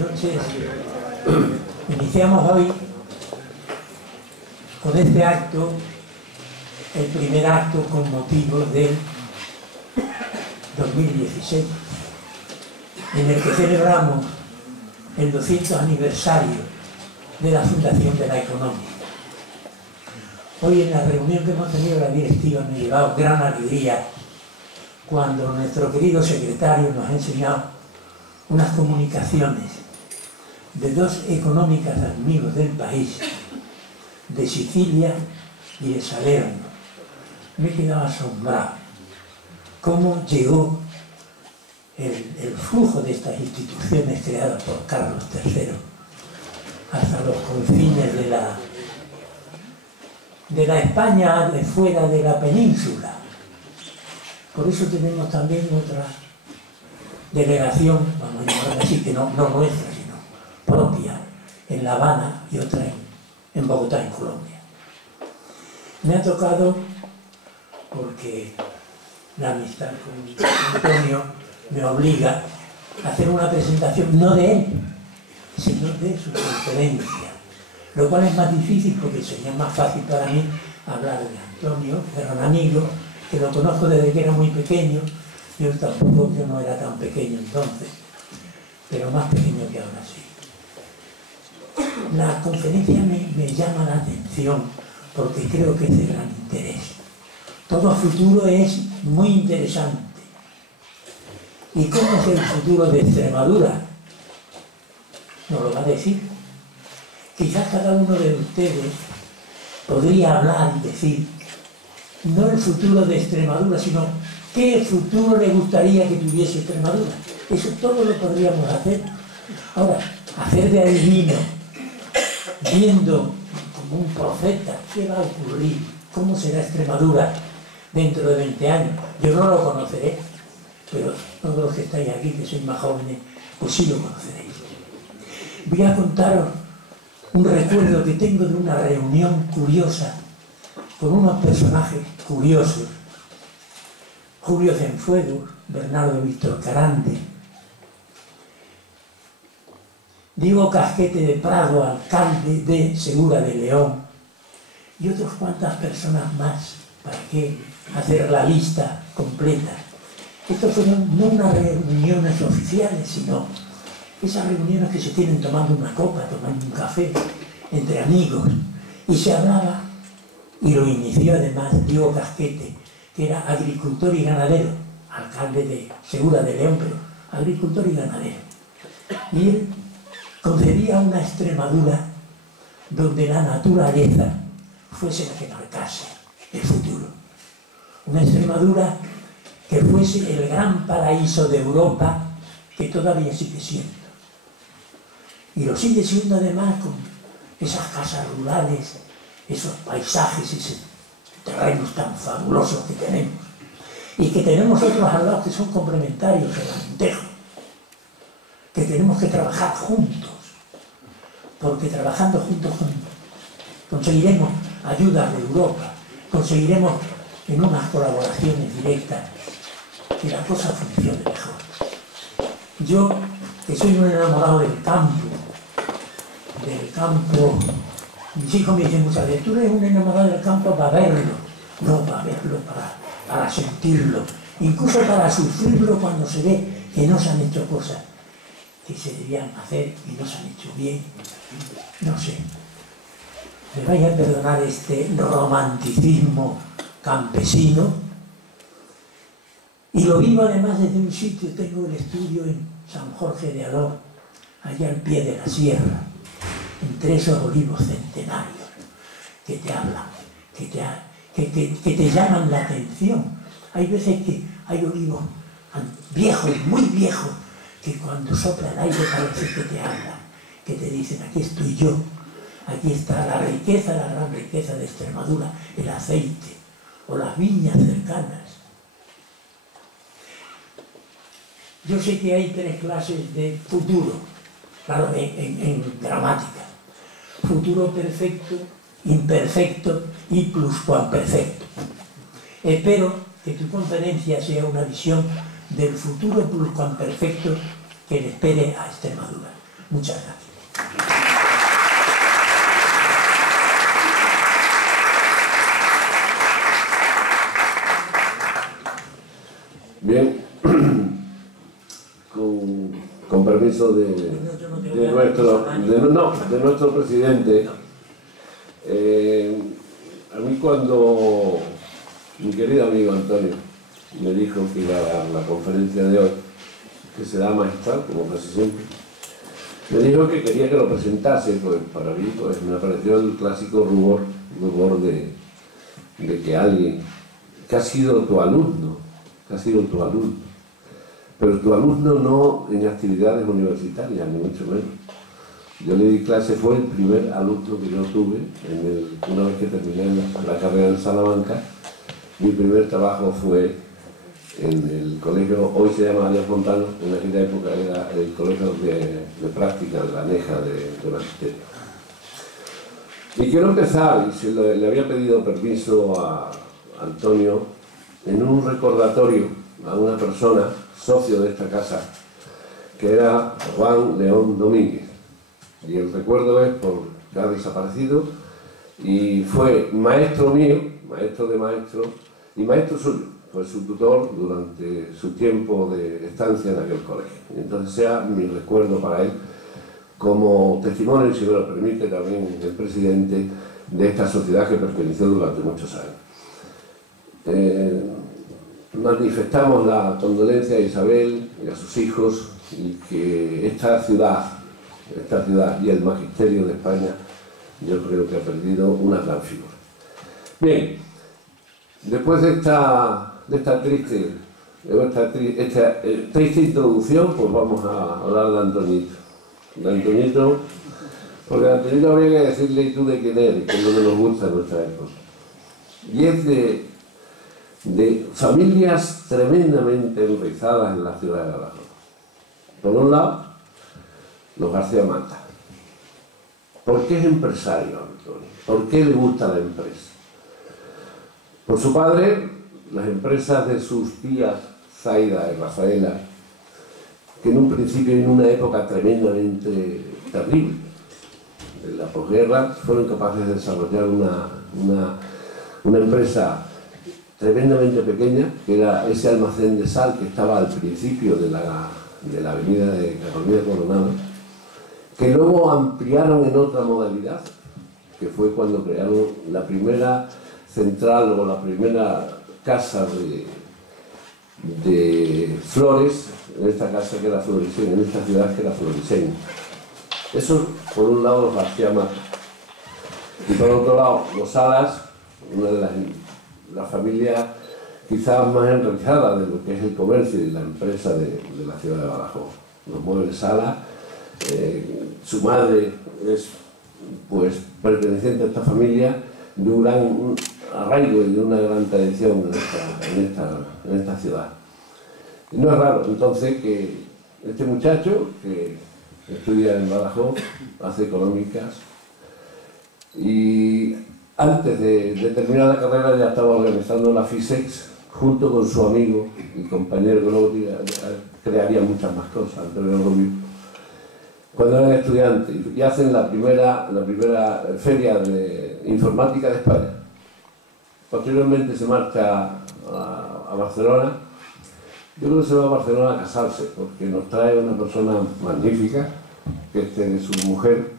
Entonces, iniciamos hoy con este acto, el primer acto con motivo del 2016, en el que celebramos el 200 aniversario de la fundación de la Económica. Hoy en la reunión que hemos tenido la directiva me ha llevado gran alegría cuando nuestro querido secretario nos ha enseñado unas comunicaciones de dos económicas amigos del país, de Sicilia y de Salerno. Me he quedado asombrado cómo llegó el flujo de estas instituciones creadas por Carlos III hasta los confines de la España de fuera de la península. Por eso tenemos también otra delegación, vamos a llamarla así, que no nuestra, sino propia, en La Habana y otra en Bogotá, en Colombia. Me ha tocado, porque la amistad con Antonio me obliga a hacer una presentación, no de él, sino de su conferencia, lo cual es más difícil porque sería más fácil para mí hablar de Antonio, que era un amigo, que lo conozco desde que era muy pequeño. Yo tampoco, yo no era tan pequeño entonces, pero más pequeño que ahora sí. La conferencia me llama la atención porque creo que es de gran interés. Todo futuro es muy interesante. ¿Y cómo es el futuro de Extremadura? Nos lo va a decir. Quizás cada uno de ustedes podría hablar y decir, no el futuro de Extremadura, sino qué futuro le gustaría que tuviese Extremadura. Eso todo lo podríamos hacer. Ahora, hacer de adivino, viendo como un profeta qué va a ocurrir, cómo será Extremadura dentro de 20 años. Yo no lo conoceré, pero todos los que estáis aquí, que sois más jóvenes, pues sí lo conoceréis. Voy a contaros un recuerdo que tengo de una reunión curiosa con unos personajes curiosos: Julio Cienfuegos, Bernardo Víctor Carande, Diego Casquete de Prado, alcalde de Segura de León, y otras cuantas personas más. ¿Para qué hacer la lista completa? Estas fueron no unas reuniones oficiales, sino esas reuniones que se tienen tomando una copa, tomando un café, entre amigos, y se hablaba, y lo inició además Diego Casquete, que era agricultor y ganadero, alcalde de Segura de León, pero agricultor y ganadero. Y él concebía una Extremadura donde la naturaleza fuese la que marcase el futuro. Una Extremadura que fuese el gran paraíso de Europa, que todavía sigue siendo. Y lo sigue siendo además con esas casas rurales, esos paisajes, esos terrenos tan fabulosos que tenemos. Y que tenemos otros al lado que son complementarios, el Alentejo, que tenemos que trabajar juntos, porque trabajando juntos conseguiremos ayuda de Europa, conseguiremos en unas colaboraciones directas que la cosa funcione mejor. Yo, que soy un enamorado del campo, mis hijos me dicen muchas veces, tú eres un enamorado del campo para verlo, no para verlo, para sentirlo, incluso para sufrirlo cuando se ve que no se han hecho cosas que se debían hacer y no se han hecho bien. No sé, me vaya a perdonar este romanticismo campesino, y lo vivo además desde un sitio. Tengo el estudio en San Jorge de Alor, allá al pie de la sierra, entre esos olivos centenarios que te hablan, que te llaman la atención. Hay veces que hay olivos viejos, muy viejos, que cuando sopla el aire parece que te hablan, que te dicen, aquí estoy yo, aquí está la riqueza, la gran riqueza de Extremadura, el aceite, o las viñas cercanas. Yo sé que hay 3 clases de futuro, claro, en gramática. Futuro perfecto, imperfecto y pluscuamperfecto. Espero que tu conferencia sea una visión del futuro pluscuamperfecto que le espere a Extremadura. Muchas gracias. Bien, con permiso de nuestro presidente, a mí cuando mi querido amigo Antonio me dijo que iba a dar la conferencia de hoy, que será magistral, como casi siempre, me dijo que quería que lo presentase, pues para mí pues, me apareció el clásico rubor de que alguien que ha sido tu alumno, pero tu alumno no en actividades universitarias, ni mucho menos. Yo le di clase, fue el primer alumno que yo tuve, una vez que terminé la carrera en Salamanca. Mi primer trabajo fue en el colegio, hoy se llama Arias Montano, en aquella época era el colegio de práctica de la Neja de Magisterio. Y quiero empezar, y le había pedido permiso a Antonio, en un recordatorio a una persona, socio de esta casa, que era Juan León Domínguez. Y el recuerdo es porque ha desaparecido y fue maestro mío, maestro de maestros y maestro suyo. Fue su tutor durante su tiempo de estancia en aquel colegio. Y entonces sea mi recuerdo para él como testimonio, si me lo permite también el presidente de esta sociedad que perteneció durante muchos años. Manifestamos la condolencia a Isabel y a sus hijos y que esta ciudad y el magisterio de España yo creo que ha perdido una gran figura. Bien, después de esta triste introducción, pues vamos a hablar de Antonito. Porque a Antonito habría que decirle y tú de quién eres, que es lo que nos gusta en nuestra época. Y es de familias tremendamente enraizadas en la ciudad de Badajoz. Por un lado, los García Mata. ¿Por qué es empresario, Antonio? ¿Por qué le gusta la empresa? Por su padre, las empresas de sus tías Zaida y Rafaela, que en un principio y en una época tremendamente terrible, en la posguerra, fueron capaces de desarrollar una empresa tremendamente pequeña, que era ese almacén de sal que estaba al principio de la avenida de Carolina Coronado, que luego ampliaron en otra modalidad, que fue cuando crearon la primera central o la primera casa de flores, en esta casa que era Florisen, en esta ciudad que era Florisen. Eso por un lado los García Mata. Y por otro lado los Salas, una de las familias quizás más enraizada de lo que es el comercio y la empresa de la ciudad de Badajoz. Los muebles Salas, su madre es pues perteneciente a esta familia de un gran arraigo y de una gran tradición en esta ciudad. Y no es raro entonces que este muchacho que estudia en Badajoz, hace económicas y antes de terminar la carrera ya estaba organizando la FISEX junto con su amigo y compañero que luego crearía muchas más cosas, Antonio Rubio, cuando eran estudiantes, y hacen la primera feria de informática de España. Posteriormente se marcha a Barcelona. Yo creo que se va a Barcelona a casarse, porque nos trae una persona magnífica, que es de su mujer,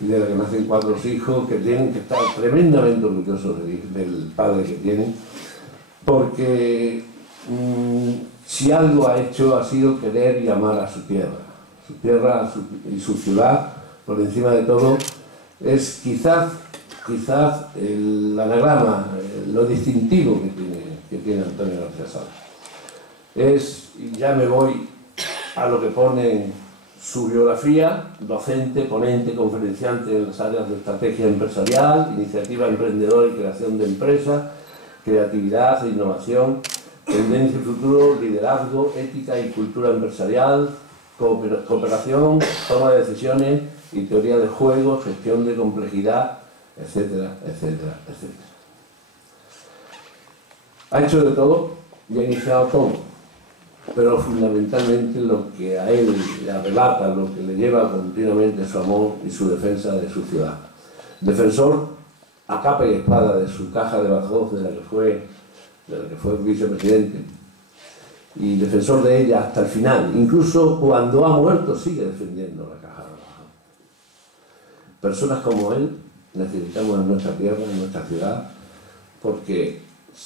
y de la que nacen 4 hijos, que tienen que estar tremendamente orgullosos del padre que tienen, porque si algo ha hecho ha sido querer y amar a su tierra y su ciudad, por encima de todo, es quizás el anagrama, lo distintivo que tiene Antonio García Salas. Y ya me voy a lo que pone en su biografía: docente, ponente, conferenciante en las áreas de estrategia empresarial, iniciativa emprendedora y creación de empresas, creatividad e innovación, tendencia y futuro, liderazgo, ética y cultura empresarial, cooperación, toma de decisiones y teoría de juego, gestión de complejidad, etcétera, etcétera, etcétera. Ha hecho de todo y ha iniciado todo. pero fundamentalmente lo que a él le arrebata, lo que le lleva continuamente su amor y su defensa de su ciudad. Defensor a capa y espada de su caja de Badajoz, de la que fue vicepresidente, y defensor de ella hasta el final. Incluso cuando ha muerto sigue defendiendo la caja de Badajoz. Personas como él necesitamos en nuestra tierra, en nuestra ciudad, porque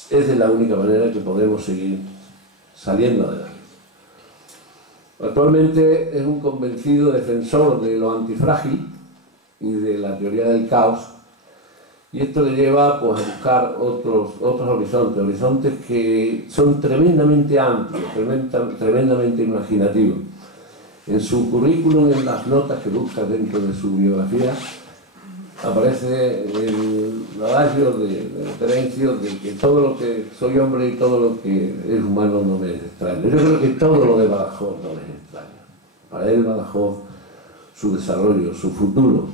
es de la única manera que podemos seguir saliendo adelante. Actualmente es un convencido defensor de lo antifrágil y de la teoría del caos, y esto le lleva pues, a buscar otros horizontes que son tremendamente amplios, tremendamente imaginativos. En su currículum, en las notas que busca dentro de su biografía, aparece el adagio de Terencio de que todo lo que soy hombre y todo lo que es humano no me es extraño. Yo creo que todo lo de Badajoz no le es extraño. Para él Badajoz, su desarrollo, su futuro,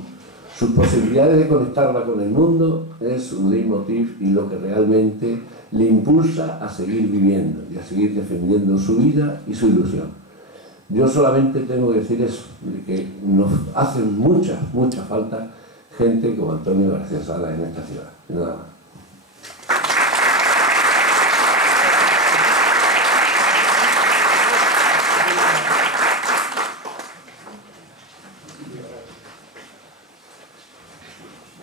sus posibilidades de conectarla con el mundo es un leitmotiv y lo que realmente le impulsa a seguir viviendo y a seguir defendiendo su vida y su ilusión. Yo solamente tengo que decir eso, de que nos hace mucha falta gente como Antonio García Salas en esta ciudad. Nada más.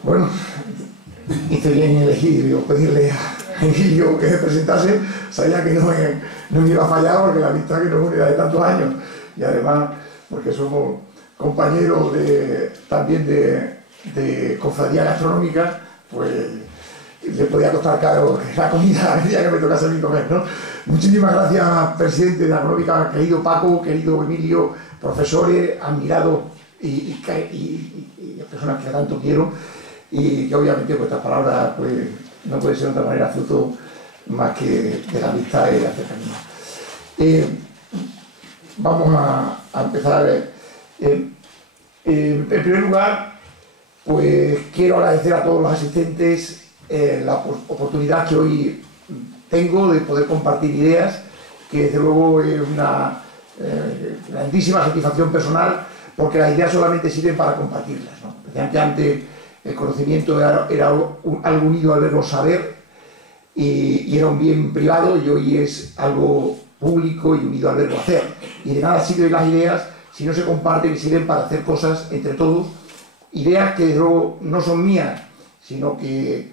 Bueno, hice bien en elegir o pedirle a Emilio que se presentase, sabía que no me iba a fallar porque la amistad que nos une de tantos años y además porque somos compañeros también de cofradía gastronómica, pues le podía costar caro la comida el día que me tocase a mí comer, ¿no? Muchísimas gracias, presidente de la Agronómica, querido Paco, querido Emilio, profesores, admirados y personas que tanto quiero, y que obviamente vuestras palabras pues, no puede ser de otra manera fruto más que de la amistad y de la cercanía. Vamos a empezar. En primer lugar, pues quiero agradecer a todos los asistentes la oportunidad que hoy tengo de poder compartir ideas, que desde luego es una grandísima satisfacción personal, porque las ideas solamente sirven para compartirlas, ¿no? Antes el conocimiento era algo unido al verbo saber y era un bien privado, y hoy es algo público y unido al verbo hacer. Y de nada sirven las ideas si no se comparten y sirven para hacer cosas entre todos, ideas que desde luego no son mías, sino que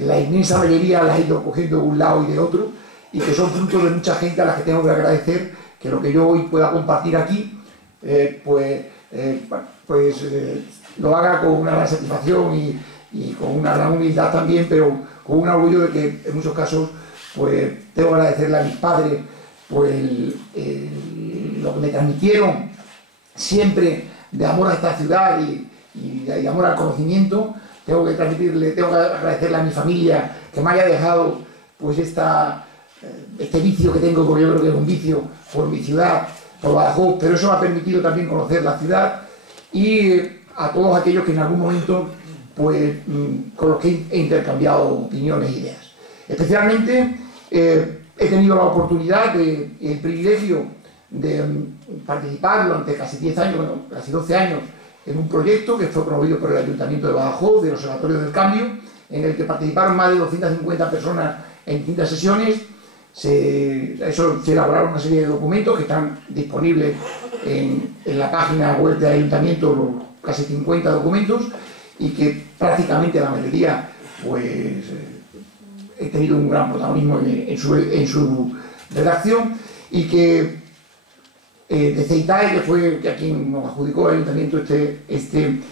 la inmensa mayoría las he ido cogiendo de un lado y de otro, y que son frutos de mucha gente a la que tengo que agradecer que lo que yo hoy pueda compartir aquí, lo haga con una gran satisfacción y con una gran humildad también, pero con un orgullo de que en muchos casos pues tengo que agradecerle a mis padres pues lo que me transmitieron siempre de amor a esta ciudad y de amor al conocimiento. Tengo que agradecerle a mi familia que me haya dejado pues este vicio que tengo, porque yo creo que es un vicio por mi ciudad, por Badajoz, pero eso me ha permitido también conocer la ciudad, y a todos aquellos que en algún momento pues con los que he intercambiado opiniones e ideas. Especialmente he tenido la oportunidad y el privilegio de participar durante casi 10 años, bueno, casi 12 años, en un proyecto que fue promovido por el Ayuntamiento de Badajoz, del Observatorio del Cambio, en el que participaron más de 250 personas en distintas sesiones. Se elaboraron una serie de documentos que están disponibles en la página web del Ayuntamiento, los casi 50 documentos, y que prácticamente la mayoría pues he tenido un gran protagonismo en su redacción, y que de CEITAE, que fue a quien nos adjudicó el Ayuntamiento este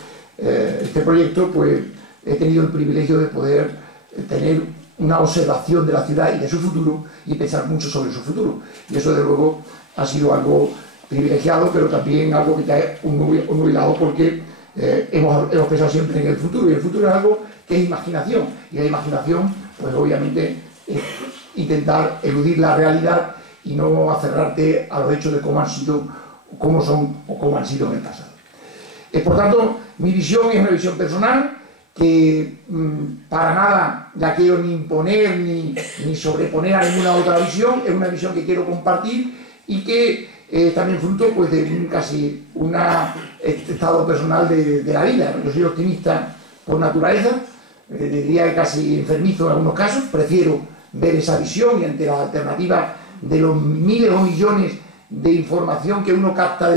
proyecto, pues he tenido el privilegio de poder tener una observación de la ciudad y de su futuro, y pensar mucho sobre su futuro. Y eso, desde luego, ha sido algo privilegiado, pero también algo que trae un nublado, porque hemos pensado siempre en el futuro, y el futuro es algo que es imaginación, y la imaginación, pues obviamente, es intentar eludir la realidad y no aferrarte a los hechos de cómo han sido, cómo son o cómo han sido en el pasado. Por tanto, mi visión es una visión personal, que para nada la quiero ni imponer ni sobreponer a ninguna otra visión. Es una visión que quiero compartir y que también fruto pues, de casi un estado personal de la vida. Yo soy optimista por naturaleza, diría que casi enfermizo en algunos casos, prefiero ver esa visión y ante la alternativa de los miles o millones de información que uno capta de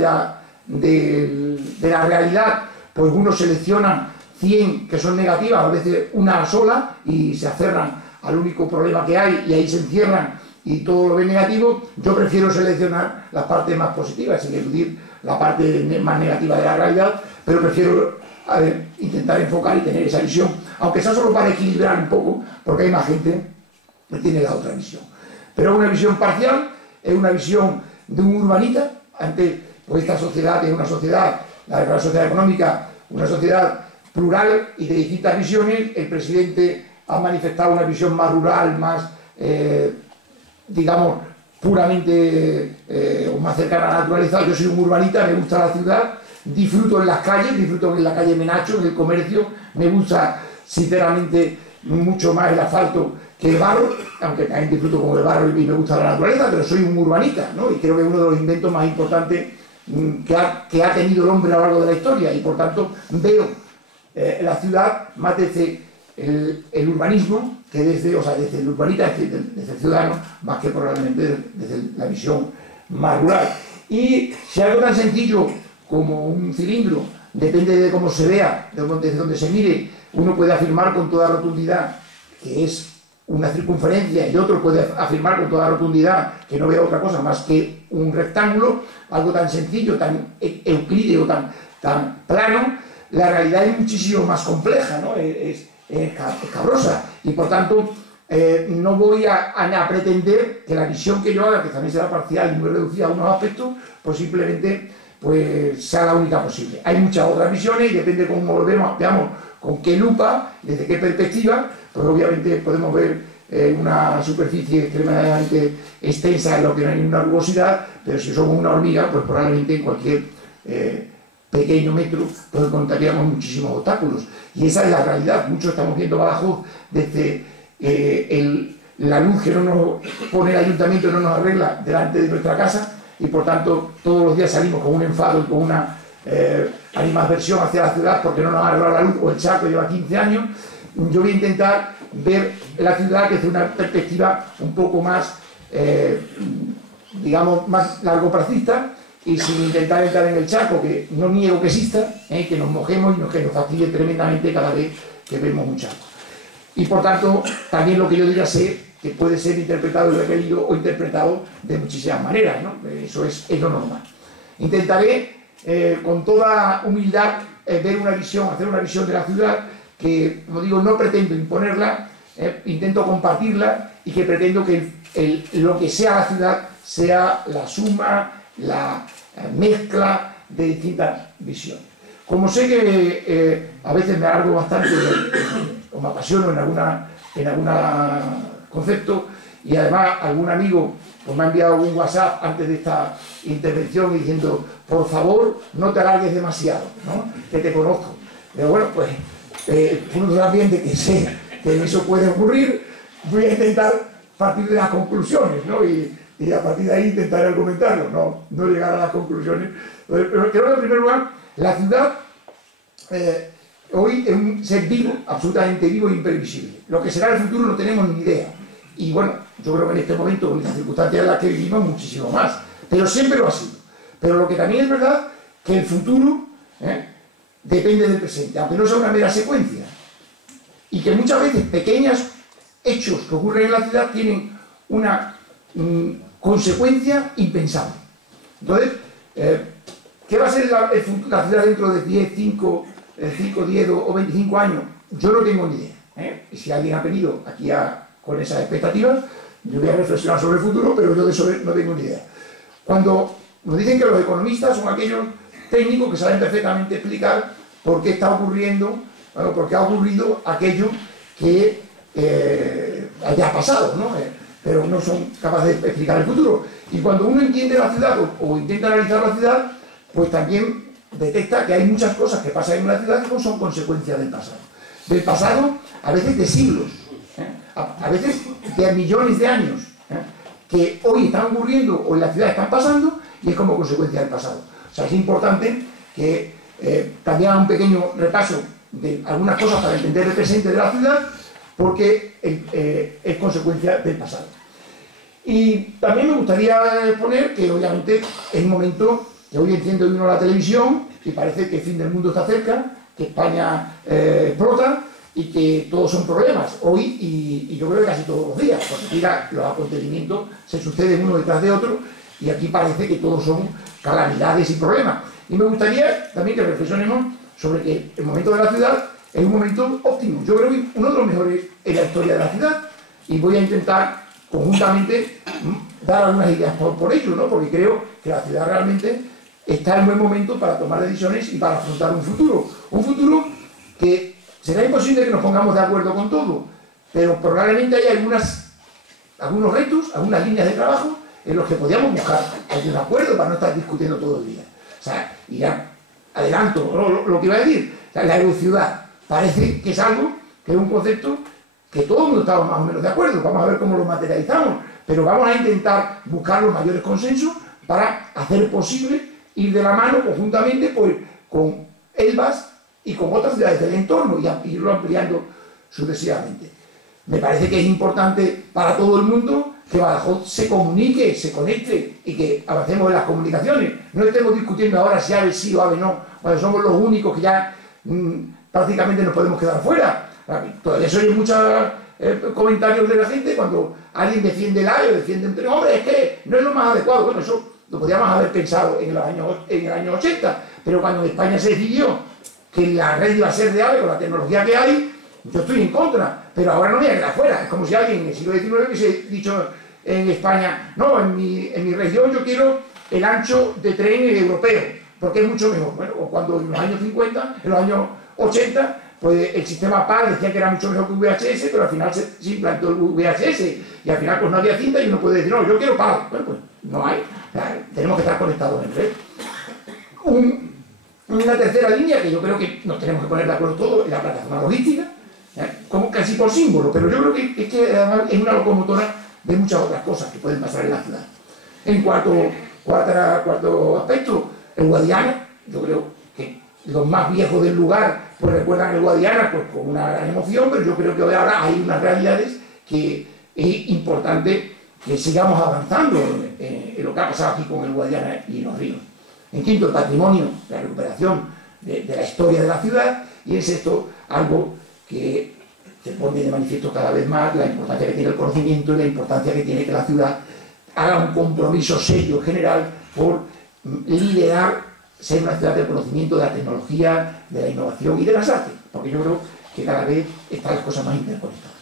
la realidad, pues uno selecciona 100 que son negativas, a veces una sola, y se aferran al único problema que hay y ahí se encierran y todo lo ven negativo. Yo prefiero seleccionar las partes más positivas sin eludir la parte más negativa de la realidad, pero prefiero intentar enfocar y tener esa visión, aunque sea solo para equilibrar un poco, porque hay más gente que tiene la otra visión. Pero es una visión parcial, es una visión de un urbanita. Ante pues, esta sociedad es una sociedad, la Real Sociedad Económica, una sociedad plural y de distintas visiones. El presidente ha manifestado una visión más rural, más, digamos, puramente o más cercana a la naturaleza. Yo soy un urbanita, me gusta la ciudad, disfruto en las calles, disfruto en la calle Menacho, en el comercio, me gusta sinceramente mucho más el asfalto que el barro, aunque también disfruto con el barro y me gusta la naturaleza, pero soy un urbanita, ¿no? Y creo que es uno de los inventos más importantes que ha tenido el hombre a lo largo de la historia, y por tanto veo la ciudad más desde el urbanismo que desde el urbanita, desde el ciudadano, más que probablemente desde la visión más rural. Y si algo tan sencillo como un cilindro, depende de cómo se vea, desde donde se mire, uno puede afirmar con toda rotundidad que es una circunferencia, y otro puede afirmar con toda rotundidad que no vea otra cosa más que un rectángulo. Algo tan sencillo, tan euclídeo, tan plano. La realidad es muchísimo más compleja, ¿no? Es cabrosa, y por tanto no voy a pretender que la visión que yo haga, que también será parcial y muy reducida a unos aspectos, pues simplemente pues, sea la única posible. Hay muchas otras visiones y depende de cómo lo veamos, con qué lupa, desde qué perspectiva, pues obviamente podemos ver una superficie extremadamente extensa en lo que no hay ninguna rugosidad, pero si somos una hormiga, pues probablemente en cualquier pequeño metro pues encontraríamos muchísimos obstáculos. Y esa es la realidad. Muchos estamos viendo Badajoz desde la luz que no nos pone el ayuntamiento, no nos arregla delante de nuestra casa, y por tanto todos los días salimos con un enfado y con una animadversión hacia la ciudad porque no nos ha arreglado la luz, o el Chaco lleva 15 años. Yo voy a intentar ver la ciudad desde una perspectiva un poco más, digamos, más largoplacista, y sin intentar entrar en el Chaco, que no niego que exista, que nos mojemos y que nos fastidie tremendamente cada vez que vemos un Chaco. Y por tanto, también lo que yo diga sé que puede ser interpretado y repelido o interpretado de muchísimas maneras, ¿no? Eso es lo normal. Intentaré, con toda humildad, ver una visión, hacer una visión de la ciudad que, como digo, no pretendo imponerla, intento compartirla, y que pretendo que lo que sea la ciudad sea la suma, la mezcla de distintas visiones. Como sé que a veces me alargo bastante o me apasiono en algún concepto, y además algún amigo pues me ha enviado un WhatsApp antes de esta intervención diciendo: por favor, no te alargues demasiado, ¿no? Que te conozco. Pero bueno, pues uno también de que sé que eso puede ocurrir, voy a intentar partir de las conclusiones, ¿no? Y a partir de ahí intentar argumentarlo, no llegar a las conclusiones. Pero creo que en primer lugar, la ciudad hoy es un ser vivo, absolutamente vivo e imprevisible. Lo que será el futuro no tenemos ni idea. Y bueno, yo creo que en este momento, en las circunstancias en las que vivimos, muchísimo más. Pero siempre lo ha sido. Pero lo que también es verdad, que el futuro depende del presente, aunque no sea una mera secuencia. Y que muchas veces pequeños hechos que ocurren en la ciudad tienen una consecuencia impensable. Entonces, ¿qué va a ser la ciudad dentro de 10, 5, 10 o 25 años? Yo no tengo ni idea. Y si alguien ha venido aquí con esas expectativas, yo voy a reflexionar sobre el futuro, pero yo de eso no tengo ni idea. Cuando nos dicen que los economistas son aquellos técnicos que saben perfectamente explicar por qué está ocurriendo, bueno, por qué ha ocurrido aquello que haya pasado, ¿no? Pero no son capaces de explicar el futuro. Y cuando uno entiende la ciudad o intenta analizar la ciudad, pues también detecta que hay muchas cosas que pasan en una ciudad que no son consecuencias del pasado. Del pasado, a veces de siglos, a veces de millones de años. que hoy están ocurriendo o en la ciudad están pasando y es como consecuencia del pasado. O sea, es importante que también haga un pequeño repaso de algunas cosas para entender el presente de la ciudad, porque es consecuencia del pasado. Y también me gustaría poner que obviamente es un momento que hoy enciende uno la televisión y parece que el fin del mundo está cerca, que España explota y que todos son problemas hoy y yo creo que casi todos los días, porque mira, los acontecimientos se suceden uno detrás de otro y aquí parece que todos son calamidades y problemas. Y me gustaría también que reflexionemos sobre que el momento de la ciudad es un momento óptimo. Yo creo que uno de los mejores en la historia de la ciudad y voy a intentar conjuntamente dar algunas ideas por ello, ¿no? Porque creo que la ciudad realmente está en buen momento para tomar decisiones y para afrontar un futuro que será imposible que nos pongamos de acuerdo con todo, pero probablemente hay algunos retos, algunas líneas de trabajo en los que podríamos buscar algún acuerdo para no estar discutiendo todo el día. O sea, y ya adelanto lo que iba a decir, o sea, la eurociudad parece que es algo, que es un concepto que todo el mundo está más o menos de acuerdo, vamos a ver cómo lo materializamos, pero vamos a intentar buscar los mayores consensos para hacer posible ir de la mano conjuntamente pues, con Elbas y con otras ciudades del entorno y irlo ampliando sucesivamente. Me parece que es importante para todo el mundo que Badajoz se comunique, se conecte y que avancemos en las comunicaciones. No estemos discutiendo ahora si AVE sí o AVE no, cuando somos los únicos que ya prácticamente nos podemos quedar fuera. Todavía se oyen muchos comentarios de la gente cuando alguien defiende el AVE o defiende un tren. Hombre, es que no es lo más adecuado. Bueno, eso lo podríamos haber pensado en el año 80, pero cuando en España se decidió que la red iba a ser de AVE con la tecnología que hay, yo estoy en contra, pero ahora no me voy a quedar fuera. Es como si alguien en el siglo XIX hubiese dicho en España, no, en mi región yo quiero el ancho de tren europeo, porque es mucho mejor. Bueno, o cuando en los años 50, en los años 80, pues el sistema PAL decía que era mucho mejor que VHS, pero al final se implantó el VHS, y al final pues no había cinta y uno puede decir, no, yo quiero PAL. Bueno, pues no hay, o sea, tenemos que estar conectados en red. Una tercera línea que yo creo que nos tenemos que poner de acuerdo todos es la plataforma logística, como casi por símbolo, pero yo creo que además es una locomotora de muchas otras cosas que pueden pasar en la ciudad. En cuarto aspecto, el Guadiana, yo creo que los más viejos del lugar pues recuerdan el Guadiana pues, con una gran emoción, pero yo creo que ahora hay unas realidades que es importante que sigamos avanzando en lo que ha pasado aquí con el Guadiana y los ríos. En quinto, el patrimonio, la recuperación de la historia de la ciudad, y en sexto, algo que se pone de manifiesto cada vez más, la importancia que tiene el conocimiento y la importancia que tiene que la ciudad haga un compromiso serio general por liderar, ser una ciudad del conocimiento, de la tecnología, de la innovación y de las artes, porque yo creo que cada vez están las cosas más interconectadas.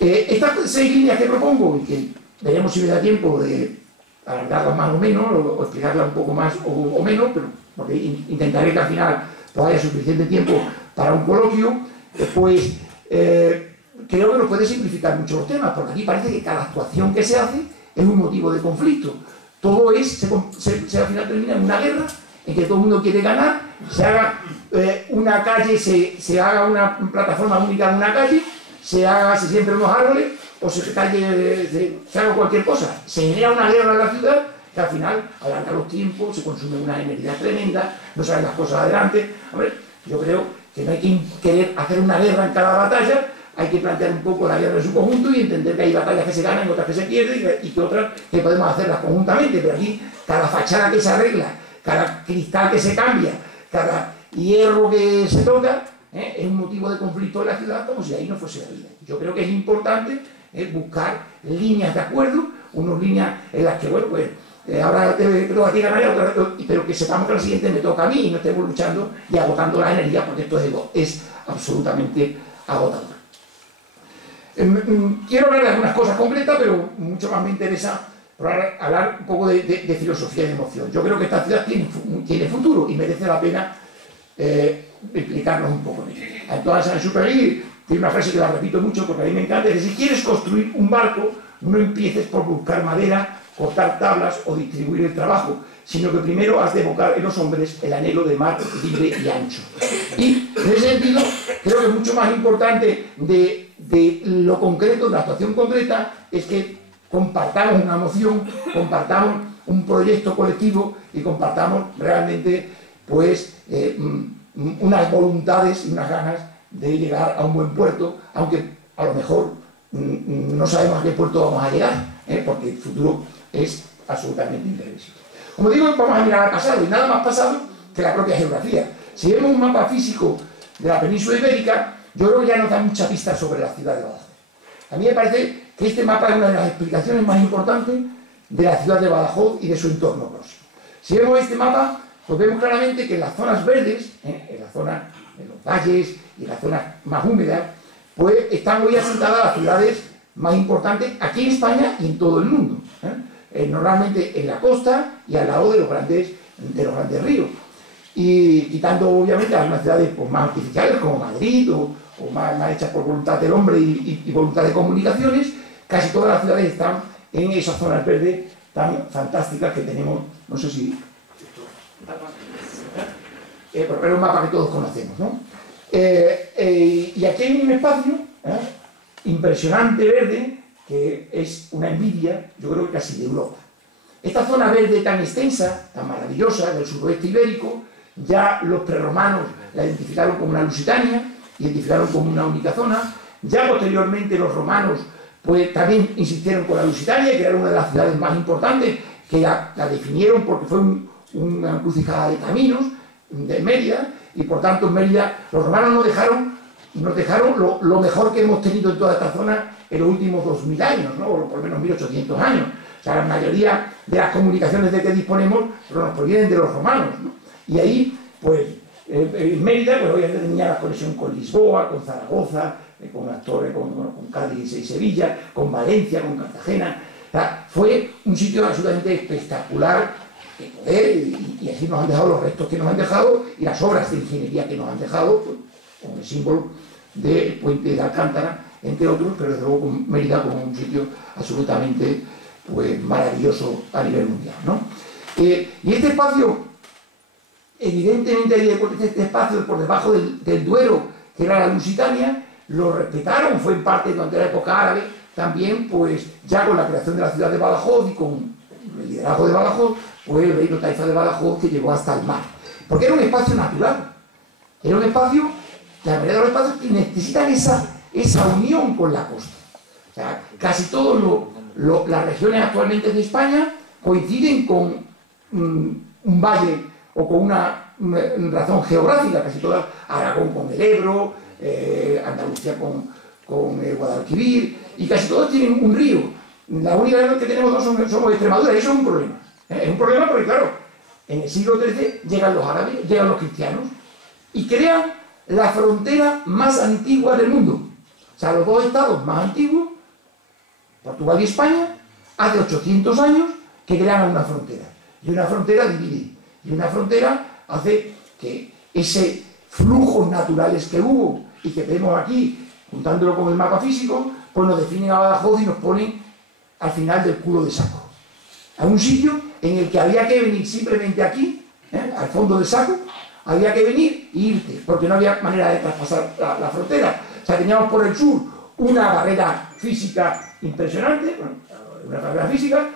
Estas 6 líneas que propongo, y que veremos si me da tiempo de alargarlas más o menos, o explicarlas un poco más o menos, pero porque intentaré que al final pues, haya suficiente tiempo para un coloquio, pues creo que nos puede simplificar mucho los temas, porque aquí parece que cada actuación que se hace es un motivo de conflicto. Todo al final termina en una guerra, en que todo el mundo quiere ganar, se haga una calle, se haga una plataforma única en una calle, se siembren unos árboles, o se haga cualquier cosa. Se genera una guerra en la ciudad que al final alarga los tiempos, se consume una energía tremenda, no salen las cosas adelante. Hombre, yo creo que no hay que querer hacer una guerra en cada batalla, hay que plantear un poco la guerra en su conjunto y entender que hay batallas que se ganan, otras que se pierden y que otras que podemos hacerlas conjuntamente, pero aquí cada fachada que se arregla, cada cristal que se cambia, cada hierro que se toca, es un motivo de conflicto en la ciudad como si ahí no fuese la vida. Yo creo que es importante buscar líneas de acuerdo, unas líneas en las que, bueno, pues ahora te toca a ti ganar, pero que sepamos que la siguiente me toca a mí y no estemos luchando y agotando la energía, porque esto es absolutamente agotador. Quiero hablar de algunas cosas concretas, pero mucho más me interesa hablar un poco de filosofía y de emoción. Yo creo que esta ciudad tiene futuro y merece la pena explicarnos un poco en ello. Antoine Saint-Exupéry tiene una frase que la repito mucho porque a mí me encanta, es que si quieres construir un barco, no empieces por buscar madera, cortar tablas o distribuir el trabajo, sino que primero has de evocar en los hombres el anhelo de mar libre y ancho. Y en ese sentido, creo que mucho más importante de lo concreto, de la actuación concreta, es que compartamos una emoción, compartamos un proyecto colectivo y compartamos realmente pues unas voluntades y unas ganas de llegar a un buen puerto, aunque a lo mejor no sabemos a qué puerto vamos a llegar, porque el futuro es absolutamente imprevisible. Como digo, vamos a mirar al pasado, y nada más pasado que la propia geografía. Si vemos un mapa físico de la península ibérica, yo creo que ya nos da mucha pista sobre la ciudad de Badajoz. A mí me parece que este mapa es una de las explicaciones más importantes de la ciudad de Badajoz y de su entorno próximo. Si vemos este mapa, pues vemos claramente que en las zonas verdes, en la zona de los valles y en las zonas más húmedas, pues están hoy asentadas las ciudades más importantes aquí en España y en todo el mundo. Normalmente en la costa y al lado de los grandes ríos. Y quitando obviamente algunas ciudades pues, más artificiales como Madrid o más hechas por voluntad del hombre y voluntad de comunicaciones, casi todas las ciudades están en esas zonas verdes tan fantásticas que tenemos, no sé si... pero es un mapa que todos conocemos, ¿no? Y aquí hay un espacio impresionante verde que es una envidia, yo creo que casi de Europa. Esta zona verde tan extensa, tan maravillosa del suroeste ibérico, ya los prerromanos la identificaron como una Lusitania, identificaron como una única zona. Ya posteriormente los romanos pues también insistieron con la Lusitania, que era una de las ciudades más importantes, que la definieron porque fue una encrucijada de caminos de Mérida, y por tanto en Mérida los romanos nos dejaron lo mejor que hemos tenido en toda esta zona en los últimos 2000 años, ¿no? O por lo menos 1800 años. O sea, la mayoría de las comunicaciones de que disponemos nos provienen de los romanos, ¿no? Y ahí, pues, en Mérida, pues obviamente tenía la conexión con Lisboa, con Zaragoza, con las torres, con Cádiz y Sevilla, con Valencia, con Cartagena. O sea, fue un sitio absolutamente espectacular de poder, y así nos han dejado los restos que nos han dejado y las obras de ingeniería que nos han dejado, pues, con el símbolo del puente de Alcántara, entre otros, pero desde luego con Mérida como un sitio absolutamente pues, maravilloso a nivel mundial, ¿no? Y este espacio, evidentemente este espacio por debajo del Duero, que era la Lusitania, lo respetaron, fue en parte durante la época árabe, también pues ya con la creación de la ciudad de Badajoz y con el liderazgo de Badajoz, pues el reino taifa de Badajoz que llegó hasta el mar. Porque era un espacio natural, era un espacio, la mayoría de los espacios que necesitan esa unión con la costa. O sea, casi todas las regiones actualmente de España coinciden con un valle o con una razón geográfica, casi todas, Aragón con el Ebro, Andalucía con el Guadalquivir, y casi todos tienen un río. La única que tenemos dos somos Extremadura, y eso es un problema. Es un problema porque, claro, en el siglo XIII llegan los árabes, llegan los cristianos, y crean la frontera más antigua del mundo. O sea, los dos estados más antiguos, Portugal y España, hace 800 años que crean una frontera. Y una frontera divide. Y una frontera hace que ese flujos naturales que hubo y que vemos aquí, juntándolo con el mapa físico, pues nos definen a Badajoz y nos ponen al final del culo de saco. A un sitio en el que había que venir simplemente aquí, al fondo del saco, había que venir e irte, porque no había manera de traspasar la frontera. O sea, teníamos por el sur una barrera física impresionante, una barrera física,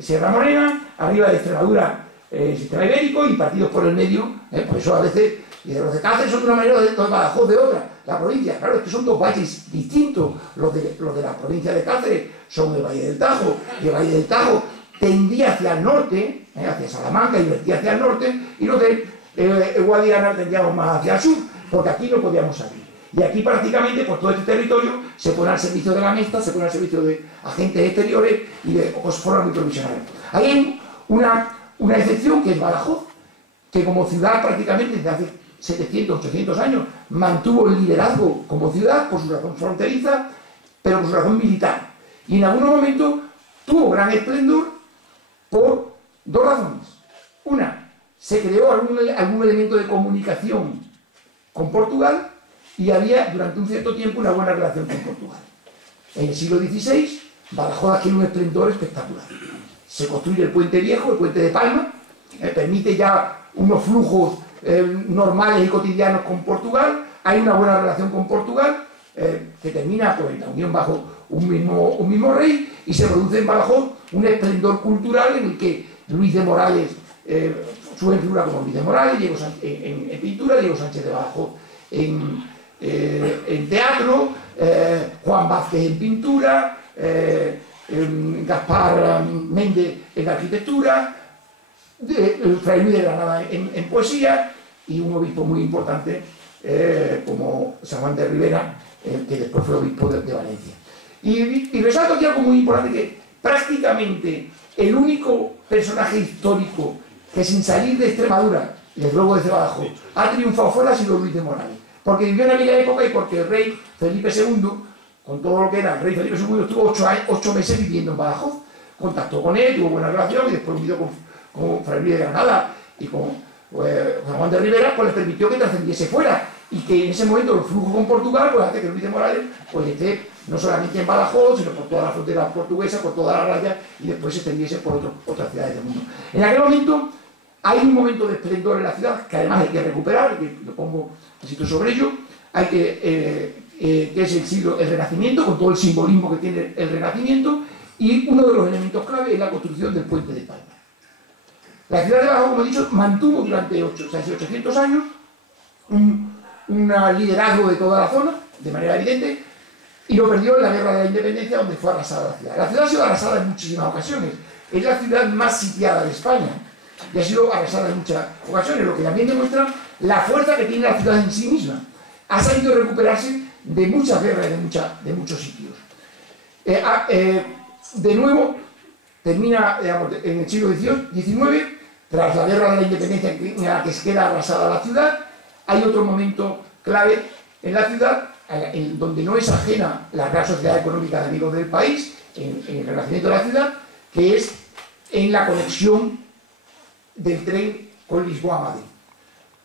Sierra Morena, arriba de Extremadura, el sistema ibérico, y partidos por el medio, por eso a veces, y de los de Cáceres son de una manera, los de Badajoz de otra, la provincia, claro, es que son dos valles distintos, los de la provincia de Cáceres son el Valle del Tajo, y el Valle del Tajo tendía hacia el norte, hacia Salamanca, y vertía hacia el norte, y los de Guadiana tendíamos más hacia el sur, porque aquí no podíamos salir. Y aquí prácticamente pues, todo este territorio se pone al servicio de la Mesta, se pone al servicio de agentes exteriores y de formas muy provisionales. Hay una excepción que es Badajoz, que como ciudad prácticamente desde hace 700, 800 años mantuvo el liderazgo como ciudad por su razón fronteriza, pero por su razón militar. Y en algún momento tuvo gran esplendor por dos razones. Una, se creó algún elemento de comunicación con Portugal y había durante un cierto tiempo una buena relación con Portugal. En el siglo XVI, Badajoz adquiere un esplendor espectacular. Se construye el puente viejo, el puente de Palma, permite ya unos flujos normales y cotidianos con Portugal, hay una buena relación con Portugal, que termina pues, en la unión bajo un mismo rey, y se produce en Badajoz un esplendor cultural en el que Luis de Morales, su figura como Luis de Morales, Diego en pintura, Diego Sánchez de Badajoz en teatro, Juan Vázquez en pintura, Gaspar Méndez en arquitectura, Fray Luis de Granada en poesía, y un obispo muy importante como San Juan de Ribera, que después fue obispo de Valencia. Y resalto aquí algo muy importante, que prácticamente el único personaje histórico que sin salir de Extremadura, y desde luego desde Badajoz, ha triunfado fuera ha sido Luis de Morales, porque vivió en aquella época y porque el rey Felipe II, con todo lo que era el rey Felipe II, estuvo 8 meses viviendo en Badajoz, contactó con él, tuvo buena relación, y después vivió con Fray Luis de Granada y con San Juan de Ribera, pues le permitió que trascendiese fuera, y que en ese momento el flujo con Portugal pues hace que Luis de Morales pues esté no solamente en Badajoz, sino por toda la frontera portuguesa, por toda la raya, y después se extendiese por otras ciudades del mundo. En aquel momento hay un momento de esplendor en la ciudad que además hay que recuperar, que lo pongo un sitio sobre ello, que es el Renacimiento, con todo el simbolismo que tiene el Renacimiento, y uno de los elementos clave es la construcción del Puente de España. La ciudad de Badajoz, como he dicho, mantuvo durante 800 años un liderazgo de toda la zona, de manera evidente, y lo perdió en la Guerra de la Independencia, donde fue arrasada la ciudad. La ciudad ha sido arrasada en muchísimas ocasiones. Es la ciudad más sitiada de España y ha sido arrasada en muchas ocasiones, lo que también demuestra la fuerza que tiene la ciudad en sí misma. Ha sabido recuperarse de muchas guerras y de muchos sitios. De nuevo, termina en el siglo XIX, tras la Guerra de la Independencia en la que se queda arrasada la ciudad. Hay otro momento clave en la ciudad, en donde no es ajena la Real Sociedad Económica de Amigos del País, en el renacimiento de la ciudad, que es en la conexión del tren con Lisboa-Madrid,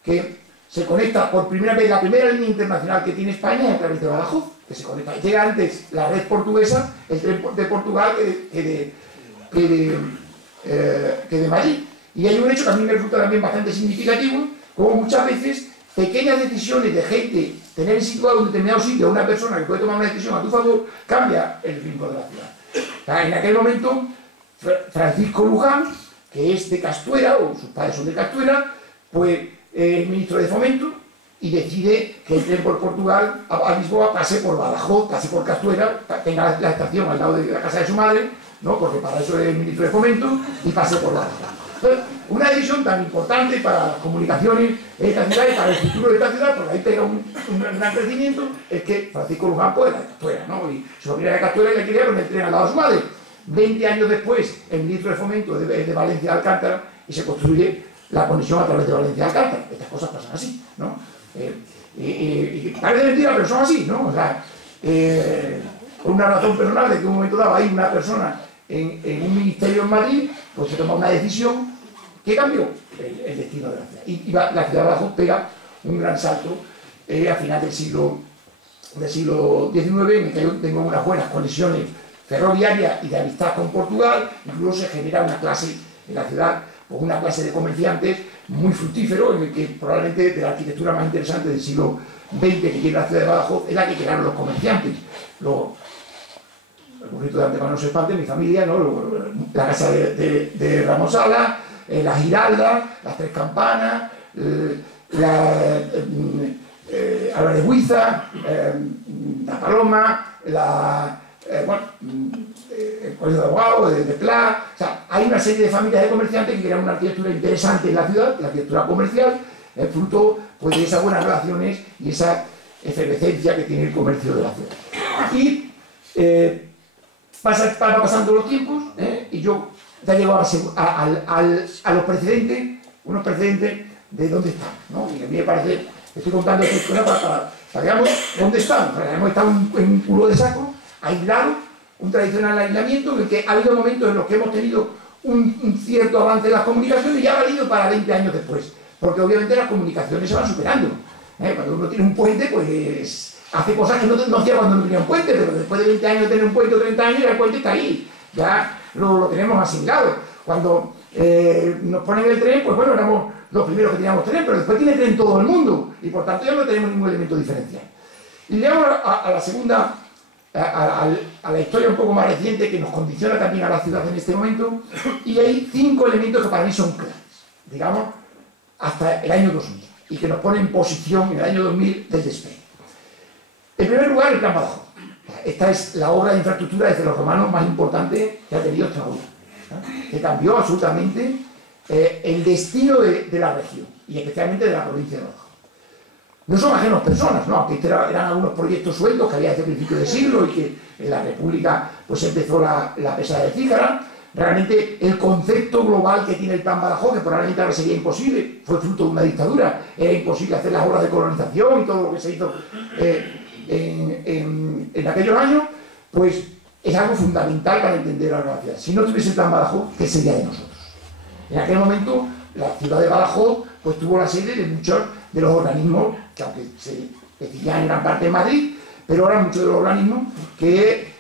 que se conecta por primera vez, la primera línea internacional que tiene España a través de Badajoz, que se conecta. Llega antes la red portuguesa, el tren de Portugal, que de Madrid. Y hay un hecho que a mí me resulta también bastante significativo, como muchas veces pequeñas decisiones de gente, tener situado en un determinado sitio a una persona que puede tomar una decisión a tu favor, cambia el ritmo de la ciudad. En aquel momento, Francisco Luján, que es de Castuera, o sus padres son de Castuera, pues es ministro de Fomento y decide que el tren por Portugal a Lisboa pase por Badajoz, pase por Castuera, tenga la estación al lado de la casa de su madre, ¿no? Porque para eso es el ministro de Fomento, y pase por Badajoz. Entonces, una decisión tan importante para las comunicaciones de esta ciudad y para el futuro de esta ciudad, porque ahí pega un gran crecimiento, es que Francisco Luján pues era de Castuera, ¿no? Y su familia de Castuera le quería poner el tren al lado de su madre. 20 años después, el ministro de Fomento de Valencia a Alcántara, y se construye la conexión a través de Valencia a Alcántara. Estas cosas pasan así, ¿no? Y parece mentira, pero son así, ¿no? O sea, por una razón personal de que en un momento dado hay una persona en un ministerio en Madrid, pues se toma una decisión que cambió el destino de la ciudad. Y la ciudad de Badajoz pega un gran salto a final del siglo XIX, en el que yo tengo unas buenas conexiones ferroviarias y de amistad con Portugal. Incluso se genera una clase en la ciudad, pues una clase de comerciantes muy fructífero, en el que probablemente de la arquitectura más interesante del siglo XX que tiene la ciudad de Badajoz es la que crearon los comerciantes. El bonito de antemano se espante, mi familia, ¿no? La casa de Ramos Sala, la Giralda, las Tres Campanas, Álvarez Buiza, la Paloma, el Colegio de Abogados, de Pla. O sea, hay una serie de familias de comerciantes que crean una arquitectura interesante en la ciudad, la arquitectura comercial, fruto pues, de esas buenas relaciones y esa efervescencia que tiene el comercio de la ciudad. Y van pasando los tiempos, y yo ya llego a los precedentes, unos precedentes de dónde están, ¿no? Y a mí me parece, estoy contando esta historia para que veamos dónde están. Hemos estado en un culo de saco, aislado, un tradicional aislamiento en el que ha habido momentos en los que hemos tenido un cierto avance en las comunicaciones y ha valido para 20 años después, porque obviamente las comunicaciones se van superando. Cuando uno tiene un puente, pues hace cosas que no hacía cuando no tenía un puente, pero después de 20 años de tener un puente o 30 años, ya el puente está ahí, ya lo tenemos asimilado. Cuando nos ponen el tren, pues bueno, éramos los primeros que teníamos tren, pero después tiene tren todo el mundo, y por tanto ya no tenemos ningún elemento diferencial. Y llegamos a la segunda a la historia un poco más reciente que nos condiciona también a la ciudad en este momento, y hay 5 elementos que para mí son claves, digamos, hasta el año 2000, y que nos ponen en posición en el año 2000 del despegue. En primer lugar, el Plan Badajoz. Esta es la obra de infraestructura desde los romanos más importante que ha tenido Extremadura, que cambió absolutamente el destino de la región, y especialmente de la provincia de Badajoz. No son ajenos personas, ¿no? Aunque eran algunos proyectos sueltos que había desde el principio del siglo y que en la República pues empezó la pesada de Cígara. Realmente el concepto global que tiene el Plan Badajoz, que probablemente ahora sería imposible, fue fruto de una dictadura, era imposible hacer las obras de colonización y todo lo que se hizo en aquellos años, pues es algo fundamental para entender a la ciudad. Si no tuviese el Plan Badajoz, ¿qué sería de nosotros? En aquel momento, la ciudad de Badajoz pues tuvo la sede de muchos de los organismos, que aunque se decían en gran parte en Madrid, pero eran muchos de los organismos que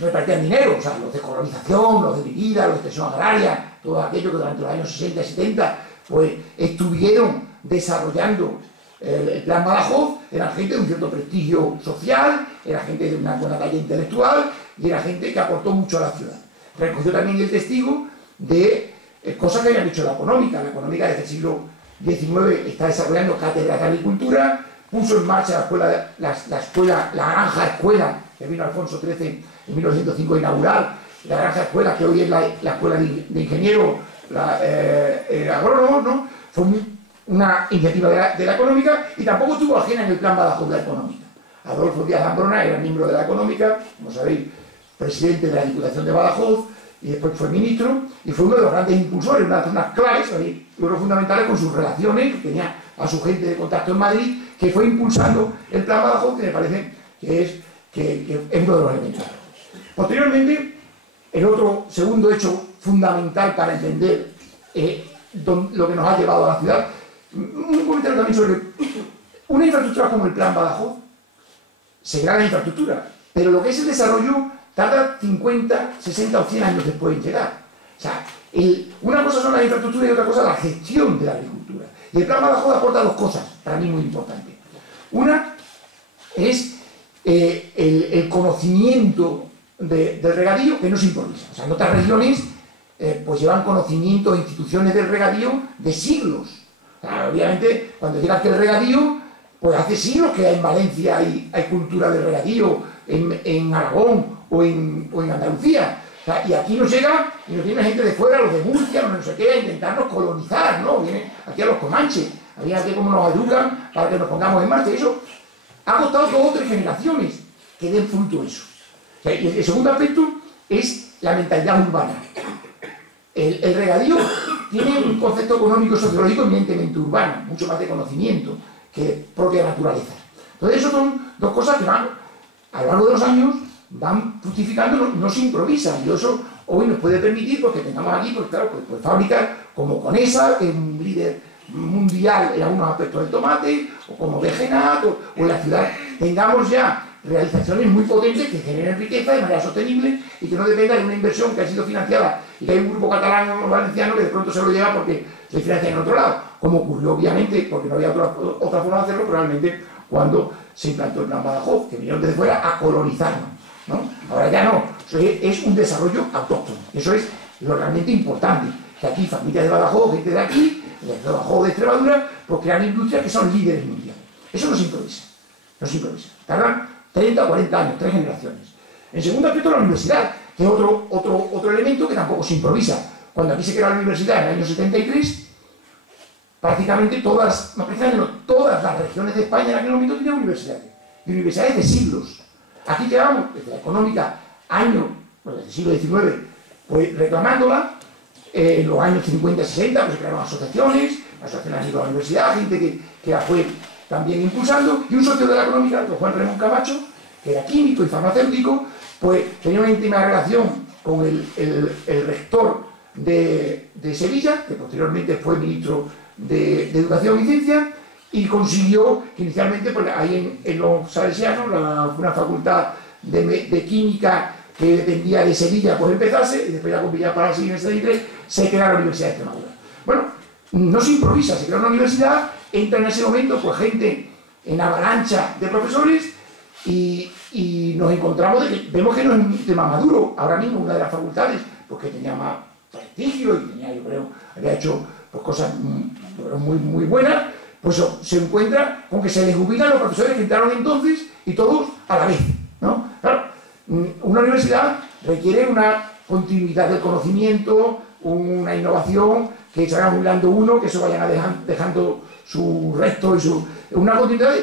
repartían dinero, o sea, los de colonización, los de vivida, los de extensión agraria, todo aquello que durante los años 60 y 70 pues estuvieron desarrollando el Plan Badajoz. Eran gente de un cierto prestigio social, era gente de una buena talla intelectual y era gente que aportó mucho a la ciudad. Recogió también el testigo de cosas que habían hecho la económica. La económica desde el siglo XIX está desarrollando cátedras de agricultura, puso en marcha la granja escuela que vino Alfonso XIII en 1905 a inaugurar, la granja escuela que hoy es la escuela de ingenieros agrónomos, ¿no? Fue una iniciativa de la económica, y tampoco estuvo ajena en el Plan Badajoz de la económica. Adolfo Díaz Ambrona era miembro de la económica, como sabéis, presidente de la Diputación de Badajoz, y después fue ministro, y fue uno de los grandes impulsores, una de unas claves, fueron fundamentales con sus relaciones, que tenía a su gente de contacto en Madrid, que fue impulsando el Plan Badajoz, que me parece que es uno de los elementos. Posteriormente, el otro segundo hecho fundamental para entender lo que nos ha llevado a la ciudad, un comentario también sobre una infraestructura como el Plan Badajoz. Seguirá la infraestructura, pero lo que es el desarrollo tarda 50, 60 o 100 años después en llegar. O sea, una cosa son las infraestructuras y otra cosa la gestión de la agricultura. Y el Plan Badajoz aporta 2 cosas, para mí muy importantes. Una es el conocimiento del regadío, que no se improvisa. O sea, en otras regiones pues llevan conocimiento de instituciones del regadío de siglos. O sea, obviamente, cuando llega aquel regadío, pues hace siglos que en Valencia hay cultura de regadío, en Aragón o en Andalucía. O sea, y aquí nos llega y nos viene gente de fuera, los de Murcia, no sé qué, a intentarnos colonizar, ¿no? Vienen aquí a los comanches, a ver aquí cómo nos educan para que nos pongamos en marcha. Y eso ha costado 2 o 3 generaciones que den fruto eso. O sea, y el segundo aspecto es la mentalidad urbana. El regadío tiene un concepto económico y sociológico eminentemente urbano, mucho más de conocimiento que de propia naturaleza. Entonces, eso son 2 cosas que van, a lo largo de los años, van fructificando, no se improvisan. Y eso hoy nos puede permitir porque tengamos aquí, pues claro, pues fábricas como Conesa, que es un líder mundial en algunos aspectos del tomate, o como Begenat, o en la ciudad tengamos ya realizaciones muy potentes que generen riqueza de manera sostenible y que no dependa de una inversión que ha sido financiada y que hay un grupo catalán o valenciano que de pronto se lo lleva porque se financia en otro lado, como ocurrió obviamente, porque no había otra forma de hacerlo, probablemente cuando se implantó el Plan Badajoz, que vinieron desde fuera a colonizarnos, ¿no? Ahora ya no, es un desarrollo autóctono, eso es lo realmente importante, que aquí familias de Badajoz, gente de aquí, de Badajoz, de Extremadura, pues crean industrias que son líderes mundiales. Eso no se improvisa, no se improvisa, tardan 30 o 40 años, 3 generaciones. En segundo aspecto, la universidad, que es otro elemento que tampoco se improvisa. Cuando aquí se crea la universidad en el año 73, prácticamente todas las regiones de España en aquel momento tenían universidades. Y universidades de siglos. Aquí llevamos, desde la económica, desde el siglo XIX, pues reclamándola. En los años 50 y 60 pues se crearon asociaciones, asociaciones de la universidad, gente que la fue también impulsando, y un socio de la económica, don Juan Ramón Camacho, que era químico y farmacéutico, pues tenía una íntima relación con el rector de Sevilla, que posteriormente fue ministro de Educación y Ciencia, y consiguió que inicialmente, pues, ahí en los salesianos, una facultad de química que dependía de Sevilla, pues empezase, y después ya con Villapara en el 73, se crea la Universidad de Extremadura. Bueno, no se improvisa, se crea una universidad, entra en ese momento pues gente en avalancha de profesores, y nos encontramos, vemos que no es un tema maduro. Ahora mismo una de las facultades, pues que tenía más prestigio y tenía, yo creo, había hecho pues, cosas muy buenas, pues se encuentra con que se les jubilan los profesores que entraron entonces y todos a la vez, ¿no? Claro, una universidad requiere una continuidad del conocimiento, una innovación, que se vayan jubilando uno, que se vayan dejando su resto y una continuidad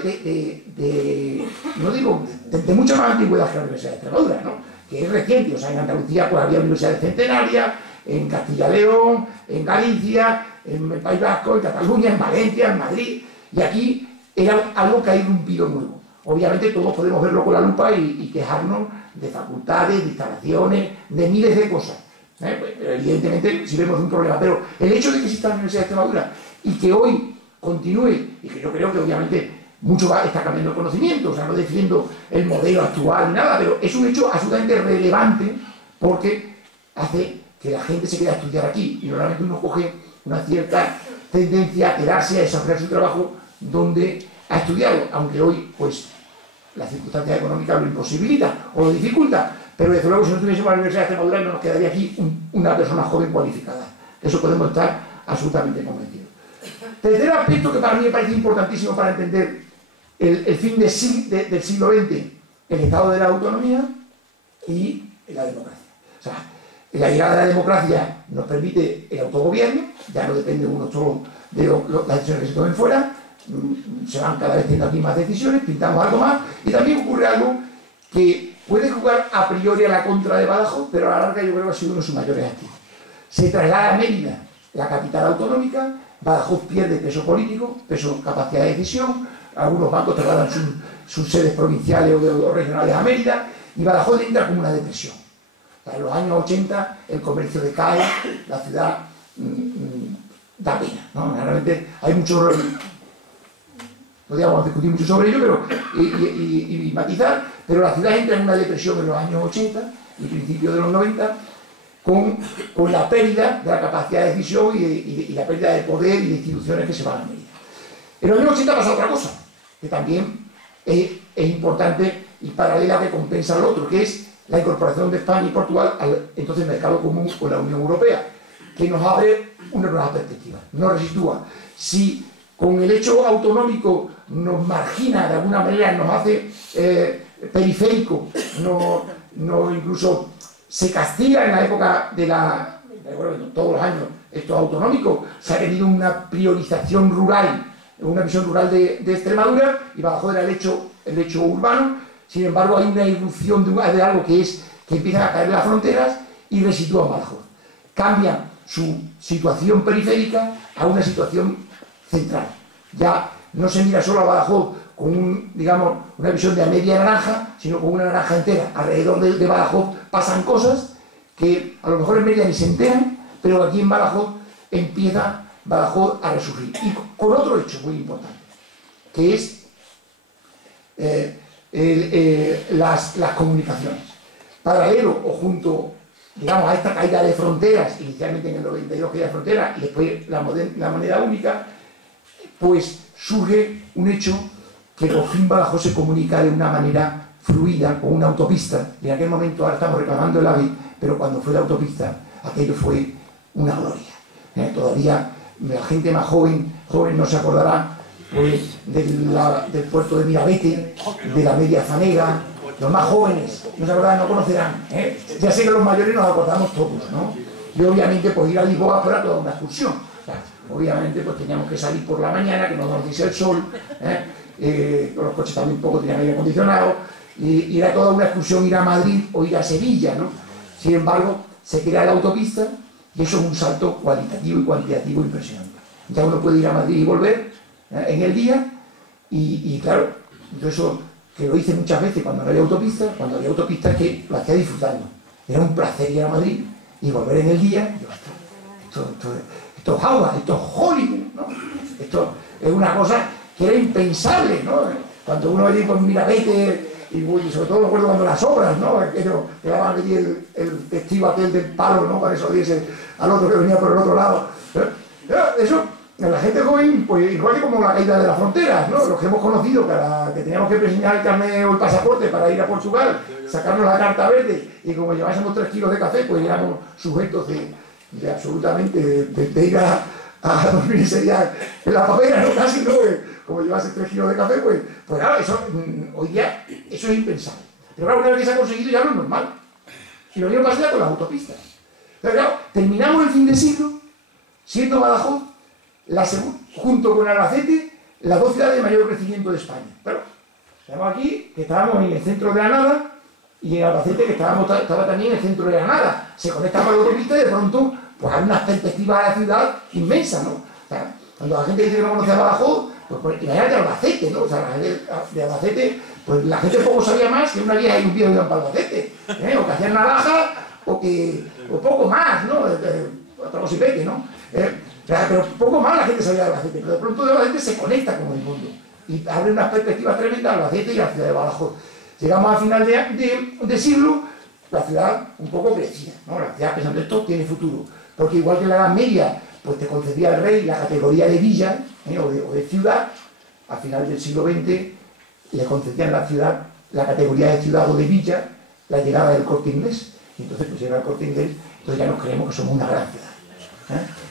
no digo, de mucha más antigüedad que la Universidad de Extremadura, ¿no? Que es reciente. O sea, en Andalucía pues había universidades centenarias, en Castilla y León, en Galicia, en el País Vasco, en Cataluña, en Valencia, en Madrid, y aquí era algo que ha irrumpido nuevo. Obviamente todos podemos verlo con la lupa y quejarnos de facultades, de instalaciones, de miles de cosas. Pues, evidentemente si vemos un problema, pero el hecho de que exista la Universidad de Extremadura y que hoy continúe, y que yo creo que obviamente mucho está cambiando el conocimiento, o sea, no defiendo el modelo actual ni nada, pero es un hecho absolutamente relevante porque hace que la gente se quede a estudiar aquí, y normalmente uno coge una cierta tendencia a quedarse a desarrollar su trabajo donde ha estudiado, aunque hoy pues las circunstancias económicas lo imposibilitan o lo dificultan, pero desde luego si no tuviésemos la Universidad de Extremadura no nos quedaría aquí una persona joven cualificada. De eso podemos estar absolutamente convencidos. Tercer aspecto que para mí me parece importantísimo para entender el fin del siglo XX, el estado de la autonomía y la democracia. O sea, la llegada de la democracia nos permite el autogobierno, ya no depende uno solo de las decisiones que se tomen fuera, se van cada vez teniendo aquí más decisiones, pintamos algo más, y también ocurre algo que puede jugar a priori a la contra de Badajoz, pero a la larga yo creo que ha sido uno de sus mayores activos. Se traslada a Mérida, la capital autonómica, Badajoz pierde peso político, peso, capacidad de decisión, algunos bancos trasladan sus sedes provinciales o regionales a Mérida, y Badajoz entra como una depresión. O sea, en los años 80 el comercio decae, la ciudad da pena, ¿no? Realmente hay mucho... Podríamos discutir mucho sobre ello y matizar, pero la ciudad entra en una depresión en los años 80 y principios de los 90 con la pérdida de la capacidad de decisión y la pérdida de poder y de instituciones que se van a Mérida. En los años 80 pasa otra cosa, que también es importante y paralela que compensa al otro, que es la incorporación de España y Portugal al entonces mercado común con la Unión Europea, que nos abre una nueva perspectiva, nos resitúa. Si con el hecho autonómico nos margina, de alguna manera nos hace periférico, incluso se castiga en la época bueno, todos los años, esto autonómico, se ha tenido una priorización rural, una visión rural de Extremadura, y Badajoz era el hecho urbano. Sin embargo, hay una irrupción de algo que empiezan a caer las fronteras y resitúan Badajoz. Cambian su situación periférica a una situación central. Ya no se mira solo a Badajoz con una visión de media naranja, sino con una naranja entera. Alrededor de Badajoz pasan cosas que a lo mejor en Mérida ni se enteran, pero aquí en Badajoz empieza Badajoz a resurgir. Y con otro hecho muy importante, que es las comunicaciones. Paralelo o junto a esta caída de fronteras, inicialmente en el 92 caída de fronteras y después la moneda única, pues surge un hecho que por fin Badajoz se comunica de una manera fluida, con una autopista. Y en aquel momento, ahora estamos reclamando el AVE, pero cuando fue la autopista, aquello fue una gloria. Todavía la gente más joven no se acordará pues, del puerto de Mirabete, de la Media Fanega. Los más jóvenes no se acordarán, no conocerán. Ya sé que los mayores nos acordamos todos, ¿no? Y obviamente pues ir a Lisboa fuera toda una excursión. Obviamente pues teníamos que salir por la mañana, que no nos diese el sol, los coches también poco tenían aire acondicionado, y era toda una excursión ir a Madrid o ir a Sevilla, ¿no? Sin embargo, se crea la autopista y eso es un salto cualitativo y cuantitativo impresionante. Ya uno puede ir a Madrid y volver en el día, y claro, yo eso que lo hice muchas veces cuando no había autopista, es que lo hacía disfrutando. Era un placer ir a Madrid y volver en el día. Esto es agua, esto es Hollywood, ¿no? Esto es una cosa que era impensable, ¿no? Cuando uno veía por Mirabete, y sobre todo me acuerdo cuando las obras, ¿no? Que daban allí el testigo aquel del palo, ¿no? Para eso diese al otro que venía por el otro lado. Eso la gente joven, pues igual que como la caída de las fronteras, ¿no? Los que hemos conocido que teníamos que presentar el carnet o el pasaporte para ir a Portugal, sacarnos la carta verde, y como llevásemos 3 kilos de café, pues éramos sujetos de absolutamente de ir a dormir ese día en la papera, ¿no? Casi, ¿no? Como llevase 3 kilos de café, pues claro, eso, hoy día eso es impensable. Pero claro, una vez que se ha conseguido ya no es normal. Y lo mismo pasa con las autopistas. Pero claro, terminamos el fin de siglo siendo Badajoz, junto con Albacete, las 2 ciudades de mayor crecimiento de España. Claro, estamos aquí, que estábamos en el centro de la nada, y en Albacete, que estaba también en el centro de la nada. Se conecta con la autopista y de pronto pues hay una perspectiva de la ciudad inmensa, ¿no? O sea, cuando la gente dice que no conoce a Badajoz, pues imagínate Albacete, ¿no? O sea, la gente de Albacete, pues la gente poco sabía más que una vieja y un viejo iban para Albacete, o que hacían naranja, o poco más, ¿no? Otra cosa y vete, ¿no? Pero poco más la gente sabía de Albacete, pero de pronto de Albacete se conecta con el mundo y abre una perspectiva tremenda a Albacete y a la ciudad de Badajoz. Llegamos al final de siglo, la ciudad un poco crecía, ¿no? La ciudad, pensando esto, tiene futuro, porque igual que en la Edad Media, pues te concedía el rey la categoría de villa, o de ciudad, al final del siglo XX le concedían a la ciudad la categoría de ciudad o de villa, la llegada del Corte Inglés, y entonces pues llega el Corte Inglés, entonces ya nos creemos que somos una gran ciudad.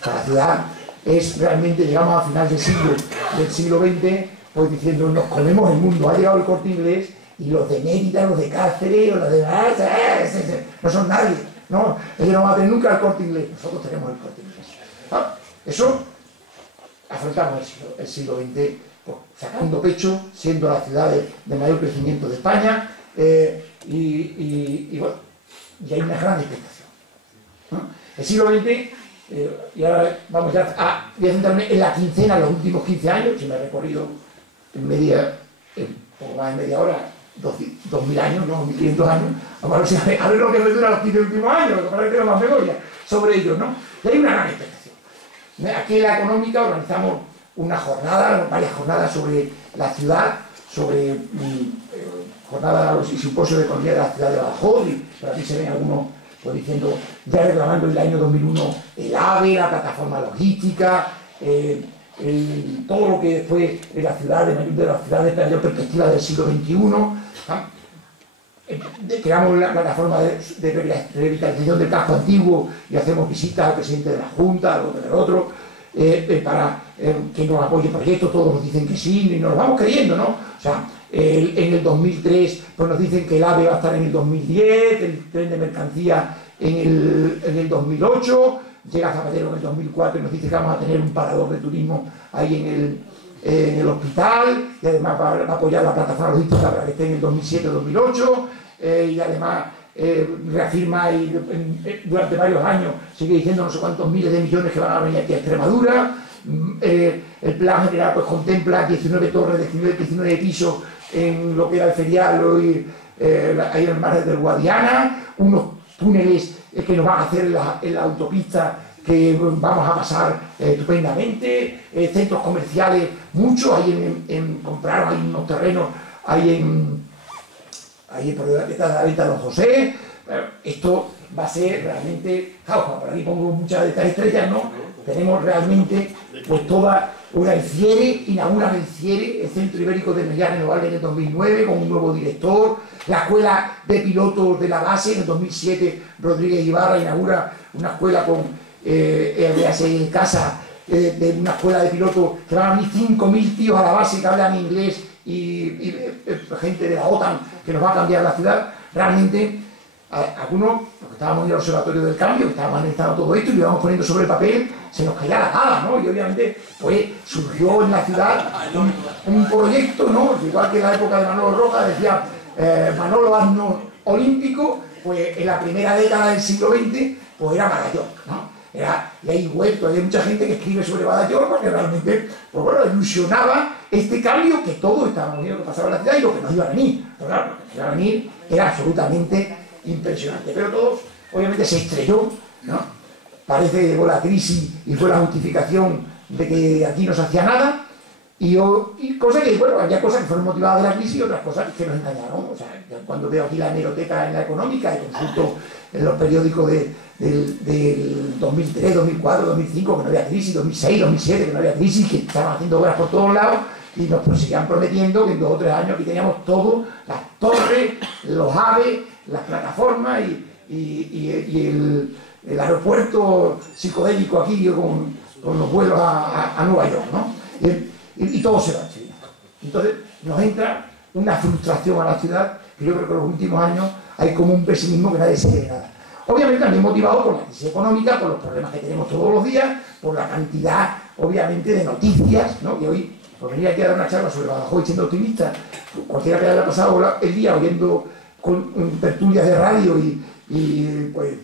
La ciudad es realmente, llegamos al final del siglo XX, pues diciendo, nos comemos el mundo, ha llegado el Corte Inglés, y los de Mérida, los de Cáceres, los de no son nadie, ¿no? Ellos no van a tener nunca el Corte Inglés, nosotros tenemos el Corte Inglés. Eso afrontamos el siglo XX, pues, sacando pecho, siendo la ciudad de mayor crecimiento de España, y bueno, y hay una gran expectación, ¿no? El siglo XX, y ahora vamos ya voy a centrarme en la quincena, los últimos 15 años, que me he recorrido en poco más de media hora, 2000 años, no, 1500 años, a ver lo que me dura los 15 últimos años, para que tenga más memoria sobre ellos, ¿no? Y hay una gran expectación. Aquí en la económica organizamos una jornada, varias jornadas sobre la ciudad, sobre jornadas y simposios de economía de la ciudad de Badajoz, y por aquí se ven algunos pues, diciendo, ya reclamando el año 2001 el AVE, la plataforma logística, todo lo que después de la ciudad, de las ciudades de mayor perspectiva del siglo XXI. Creamos la plataforma de revitalización del casco antiguo y hacemos visitas al presidente de la Junta, al otro del otro, para que nos apoye proyectos, todos nos dicen que sí y nos lo vamos creyendo, ¿no? O sea, en el 2003 pues nos dicen que el AVE va a estar en el 2010, el tren de mercancía en el 2008, llega Zapatero en el 2004 y nos dice que vamos a tener un parador de turismo ahí en el hospital, y además va a apoyar la plataforma logística para que esté en el 2007-2008, y además reafirma y durante varios años sigue diciendo no sé cuántos miles de millones que van a venir aquí a Extremadura. El plan general pues contempla 19 torres de 19 pisos en lo que era el ferial ahí en el mar del Guadiana, unos túneles que nos van a hacer en la autopista que vamos a pasar estupendamente, centros comerciales, muchos, ahí compraron hay unos terrenos ahí por la venta de Don José. Esto va a ser realmente, por aquí pongo muchas de estas estrellas, ¿no? Tenemos realmente pues toda una inaugura el CIERE, el Centro Ibérico de Energía Renovable en el 2009, con un nuevo director. La escuela de pilotos de la base, en el 2007 Rodríguez Ibarra inaugura una escuela con hace casa de una escuela de pilotos que van a venir 5.000 tíos a la base que hablan inglés y gente de la OTAN que nos va a cambiar la ciudad. Realmente, algunos, los que estábamos en el Observatorio del Cambio, que estábamos analizando todo esto y lo íbamos poniendo sobre el papel, se nos caía la baba, ¿no? Y obviamente, pues surgió en la ciudad un proyecto, ¿no? Igual que en la época de Manolo Rojas, decía Manolo haznos olímpico, pues en la primera década del siglo XX, pues era Badajoz, ¿no? Y hay huertos, hay mucha gente que escribe sobre Badajoz porque realmente, pues bueno, ilusionaba este cambio que todos estábamos viendo que pasaba en la ciudad y lo que nos iba a venir. Pero claro, lo que nos iba a venir era absolutamente impresionante. Pero todo, obviamente, se estrelló, ¿no? Parece que llegó la crisis y fue la justificación de que aquí no se hacía nada. Y cosas que, bueno, había cosas que fueron motivadas de la crisis y otras cosas que nos engañaron. O sea, cuando veo aquí la hemeroteca en la económica y consulto en los periódicos del 2003, 2004, 2005, que no había crisis, 2006, 2007, que no había crisis, que estaban haciendo obras por todos lados y nos seguían prometiendo que en 2 o 3 años aquí teníamos todo, las torres, los AVE, las plataformas y el aeropuerto psicodélico aquí con los vuelos a Nueva York, ¿no? Y todo se va a China. Entonces nos entra una frustración a la ciudad, que yo creo que en los últimos años hay como un pesimismo que nadie se cree nada. Obviamente también motivado por la crisis económica, por los problemas que tenemos todos los días, por la cantidad, obviamente, de noticias, ¿no? Que hoy, por venir aquí a dar una charla sobre Badajoz y siendo optimista, cualquiera que haya pasado el día oyendo con tertulias de radio y pues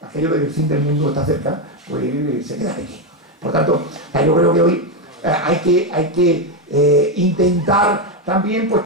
aquello del fin del mundo está cerca, pues se queda pequeño. Por tanto, yo creo que hoy hay que intentar también pues